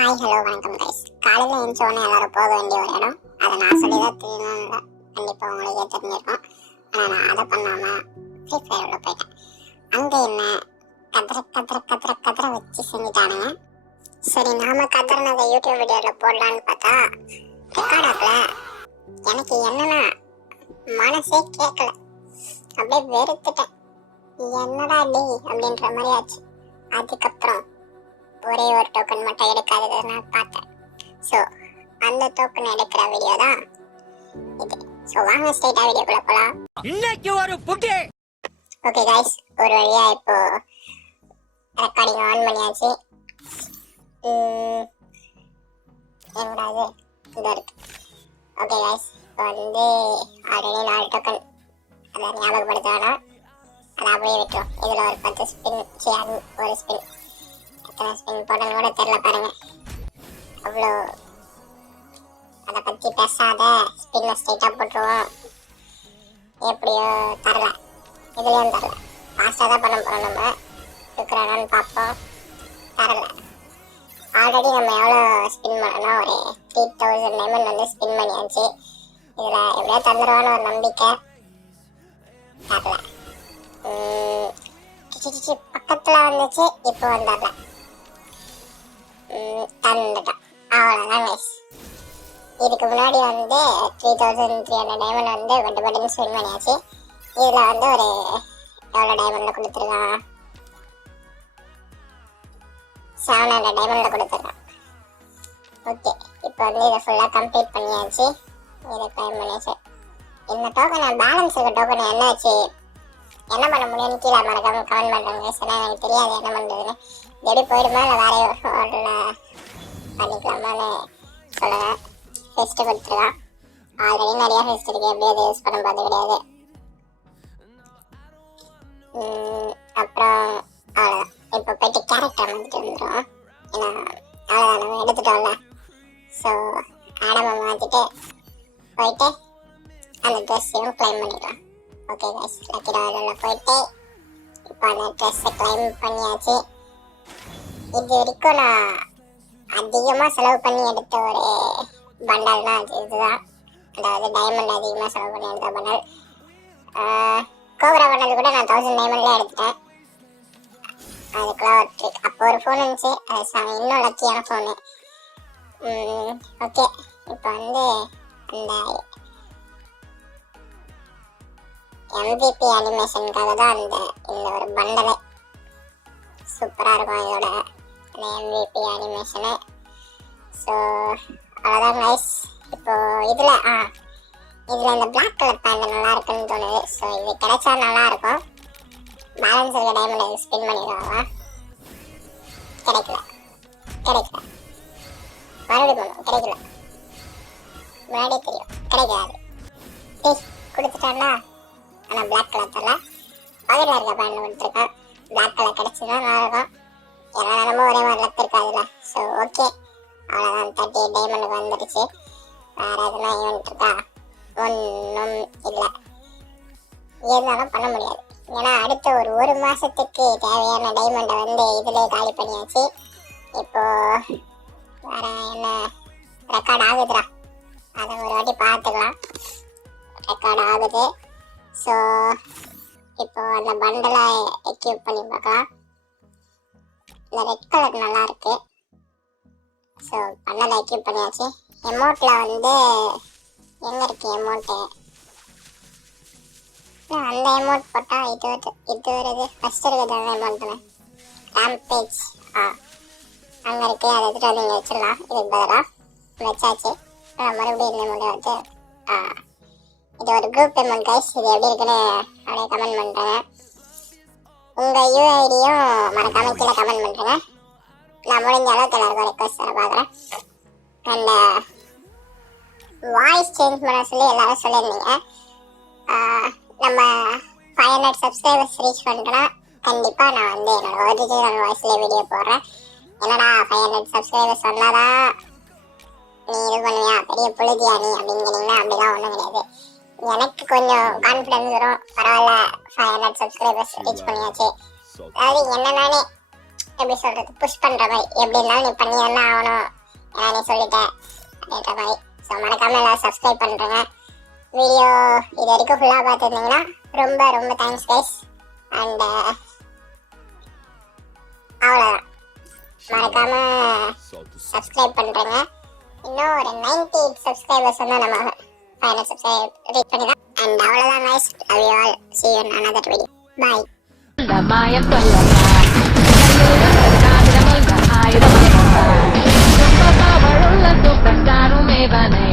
Hi hello வணக்கம் guys. காலையில் எழுந்தோடனே எல்லாரும் போக வேண்டிய ஒரு இடம். அதை நான் சொல்லி தான் தெரியணும்ல, கண்டிப்பாக உங்களுக்கே தெரிஞ்சிருக்கும். ஆனால் நான் அதை பண்ணாமல் ஃப்ரீ ஃபயர் உள்ள போயிட்டேன். அங்கே என்ன கத்திர வச்சு செஞ்சுட்டானுங்க. சரி நாம கத்துறதை யூடியூப் வீடியோவில் போடலான்னு பார்த்தா ரெக்கார்டாகல. எனக்கு என்னன்னா மனசே கேட்கல, அப்படியே வெறுத்துட்டேன். என்னடா டே அப்படின்ற மாதிரி ஆச்சு. அதுக்கப்புறம் ஒரே ஒரு டோக்கன் மட்டும் எடுக்காததை நான் பார்த்தேன். ஸோ அந்த டோக்கன் எடுக்கிற வீடியோ தான் இது. ஸோ வாங்க ஸ்ட்ரைட்டா வீடியோக்குள்ள போலாம். இன்னைக்கு ஒரு புட்டி. ஓகே गाइस, ஒரு வழியா இப்போ ரெக்கார்டிங் ஆன் பண்ணியாச்சு. என்னடா இது இருக்கு. ஓகே गाइस, இப்போ வந்து ஆல்ரெடி 4 டோக்கன் அதை ஞாபகப்படுத்தணும். அதை அப்படியே விட்டுரும். இதில் ஒரு 10 ஸ்பின் செய்யாது, ஒரு ஸ்பின் ஸ்பின் போட்டது கூட தெரியல பாருங்க. அவ்வளோ அதை பற்றி பேசாத, ஸ்பின்னை ஸ்ட்ரைட்டாக போட்டுருவோம். எப்படியோ தரல, இதுலேயும் தரல. ஃபாஸ்ட்டாக தான் பண்ண போகிறோம். நம்ம இருக்கிறானு பார்ப்போம். தரல. ஆல்ரெடி நம்ம எவ்வளோ ஸ்பின் பண்ணோம்னா ஒரு 3000 டைமண்ட் வந்து ஸ்பின் பண்ணியாச்சு. இதில் எப்படியோ தந்துடுவான்னு ஒரு நம்பிக்கை. தரல. பக்கத்தில் வந்துச்சு, இப்போ வந்துடல. தந்துட்டோம். அவ்வளோதான் கைஸ். இதுக்கு முன்னாடி வந்து 3300 டைமண்ட் வந்து பட்டு பட்டுன்னு ஸ்பின் பண்ணியாச்சு. இதில் வந்து ஒரு எவ்வளோ டைமண்டில் கொடுத்துருக்கான், 700 டைமண்டில் கொடுத்துருக்கான். ஓகே, இப்போ வந்து இதை ஃபுல்லாக கம்ப்ளீட் பண்ணியாச்சு. இதை கிளைம் பண்ணியாச்சு. இந்த டோக்கனை பேலன்ஸ் இருக்க டோக்கனை என்னாச்சு, என்ன பண்ண முடியும்னு கீழே மறக்காம கமெண்ட் பண்ணுறாங்க. ஏன்னா எனக்கு தெரியாது என்ன பண்ணுறதுன்னு. எப்படி போயிடுமா இல்லை வேற ஹோட்டலில் பண்ணிக்கலாமான்னு சொல்லுங்கள். ஃபெஸ்ட்டு கொடுத்துருக்கான். ஆல்ரெடி நிறையா ஃபெஸ்ட் இருக்குது, எப்படி அதை யூஸ் பண்ண பார்த்து கிடையாது. அப்புறம் அவ்வளோதான். இப்போ போயிட்டு கேரக்டர் மாற்றிட்டு வந்துடும். ஏன்னா அவ்வளோதான், நம்ம எடுத்துட்டோம்ல. ஸோ ஆடமை மாற்றிட்டு போயிட்டு அந்த ட்ரெஸ்ஸையும் கிளைம் பண்ணிக்கலாம். ஓகே गाइस, லக்கி டாலரில் போயிட்டு இப்போ அந்த ட்ரெஸ்ஸை கிளைம் பண்ணியாச்சு. இது வரைக்கும் நான் அதிகமாக செலவு பண்ணி எடுத்த ஒரு பண்டல் தான் அது. இதுதான், அதாவது டைமண்ட் அதிகமாக செலவு பண்ணி எடுத்த பண்டல். கோப்ரா பண்டல் கூட நான் 1000 டைமண்ட்லேயே எடுத்துட்டேன். அதுக்குலாம் ஒரு ட்ரிக். அப்போ ஒரு ஃபோன் இருந்துச்சு, அது இன்னும் லக்கியான ஃபோனு. ஓகே, இப்போ வந்து அந்த MVP அனிமேஷனுக்காக தான் இந்த ஒரு பண்டலை. சூப்பராக இருக்கும் இதோட அந்த MVP அனிமேஷனு. ஸோ அவ்வளோதான் கைஸ். இப்போ இதில் இந்த பிளாக் கலர் பேண்ட் நல்லா இருக்குன்னு தோணுது. ஸோ இது கிடைச்சா நல்லாயிருக்கும். பேலன்ஸ் இருக்க டைமில் ஸ்பின் பண்ணிடுவாங்க. கிடைக்கல மறுபடியும் போகணும். கிடைக்கல, முன்னாடியே தெரியும் கிடைக்காது. கொடுத்துட்டான்னா. ஆனால் பிளாக் கலர் தரல, பக்கத்தில் இருக்க பேண்ட் கொடுத்துருக்கேன். பிளாக் கலர் கிடச்சின்னா நல்லாயிருக்கும். எல்லா நேரமும் ஒரே மாதிரி லக் இருக்காதுல்ல. ஸோ ஓகே, அவ்வளோதான். 38 டைமண்டுக்கு வந்துடுச்சு. வேறு எதுனா ஈவெண்ட் இருக்கா? ஒன்றும் இல்லை. இருந்தாலும் பண்ண முடியாது. ஏன்னா அடுத்த ஒரு மாதத்துக்கு தேவையான டைமண்டை வந்து இதிலே காலி பண்ணியாச்சு. இப்போது வேறு என்ன ரெக்கார்ட் ஆகுதுடா, அதை ஒரு வாட்டி பார்த்துக்கலாம். ரெக்கார்ட் ஆகுது. ஸோ இப்போ அந்த பண்டலை எக்யூப் பண்ணி பார்க்கலாம். இந்த ரெட் கலர் நல்லா இருக்கு. ஸோ பண்டலை எக்யூப் பண்ணியாச்சு. எமௌண்ட்டில் வந்து எங்கே இருக்குது எமௌண்ட்டு? அந்த எமௌண்ட் போட்டால் இது வருது. ஃபஸ்ட் இருக்கிறது அந்த எமௌண்ட் தானே, ரேம்பேஜ். அங்கே இருக்குது. அதை எடுத்துகிட்டு வந்து இங்கே வச்சிடலாம். இதுக்கு பதிலாக வச்சாச்சு. மறுபடியும் இந்த எமௌண்ட்டை வந்து இது ஒரு குரூப் எமௌண்ட் கைஸ். இது எப்படி இருக்குன்னு அப்படியே கமெண்ட் பண்ணுறேங்க. உங்கள் யூஐடியும் மறக்காமல் கீழே கமெண்ட் பண்ணுறேங்க. நான் முடிஞ்ச அளவுக்கு எல்லாருக்கும் ரெக்வஸ்ட் தர பார்க்குறேன். அண்ட் வாய்ஸ் சேஞ்ச் பண்ண சொல்லி எல்லோரும் சொல்லியிருந்தீங்க. நம்ம 500 சப்ஸ்கிரைபர்ஸ் ரீச் பண்ணிட்டோன்னா கண்டிப்பாக நான் வந்து என்னோடய ஒரிஜினல் வாய்ஸ்லேயே வீடியோ போடுறேன். என்னடா 500 சப்ஸ்கிரைபர்ஸ் சொன்னாதான் நீ இது பண்ணுவியா, பெரிய புழுதியா நீ அப்படிங்கிறீங்கன்னா அப்படிலாம் ஒன்றும் கிடையாது. எனக்கு கொஞ்சம் கான்ஃபிடன்ஸ் வரும். பரவாயில்ல, 500 சப்ஸ்கிரைபர்ஸ் ரீச் பண்ணியாச்சு. அதாவது என்ன நானே எப்படி சொல்றது, புஷ் பண்ற மாதிரி, எப்படி இருந்தாலும் நீ பண்ணி தானே ஆகணும், ஏன்னா நீ சொல்லிட்ட அப்படின்ற மாதிரி. ஸோ மறக்காம எல்லாரும் சப்ஸ்கிரைப் பண்றேங்க. வீடியோ இது வரைக்கும் ஃபுல்லாக பார்த்துருந்தீங்கன்னா ரொம்ப ரொம்ப தேங்க்ஸ் கைஸ். அண்ட் அவ்வளோதான், மறக்காம சப்ஸ்கிரைப் பண்றேங்க. இன்னும் ஒரு 98 சப்ஸ்கிரைபர்ஸ் வந்து நம்ம 500 சப்ஸ்கிரைப் ரீச் பண்ணிடலாம். அண்ட் அவ்வளோதான் guys, love you all, see you in another video, bye. மாயம் சொல்லமா ஆயுதம் சூப்பர் பவர் உள்ள சூப்பர் ஸ்டாரும் மேவனை